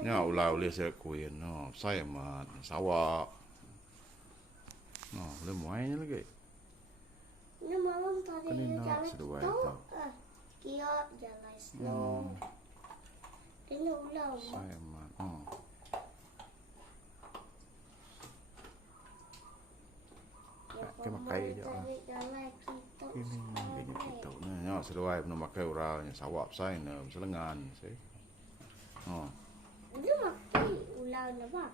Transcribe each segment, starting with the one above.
Nya ulah ulih saya kuyen no, saya mah sawah. No, le muainya lagi. Ini malam tadi Kanina jalan sedua itu. itu. Kia jalan slow. Ini ulang. Saya mah. Oh. Cái mặt cây đó. Ini kayaknya kita. Nya sedua no makai uralnya sawah saya no selengan sih. Oh. Ini makai ulang na ba?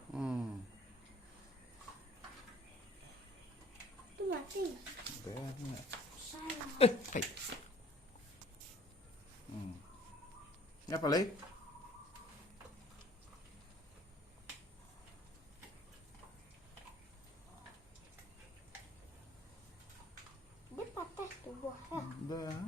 Itu mati. Benar. Salah. Hey. Apa lagi? Dia patah tu buah. Dah.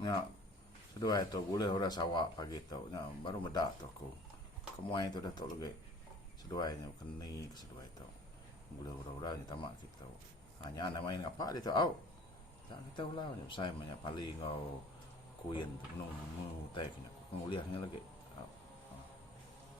Ya, sedua itu boleh orang sawah pagi tu. Ya, baru medak tu aku. Kemuai itu dah tu lagi. Seduanya keni sedua itu. Boleh orang-orang yang tamak kita. Hanya anak main apa dia tu au. Tak kita ulah. Saya banyak paling ngau kuyen nung mu teknya. Nguliahnya lagi.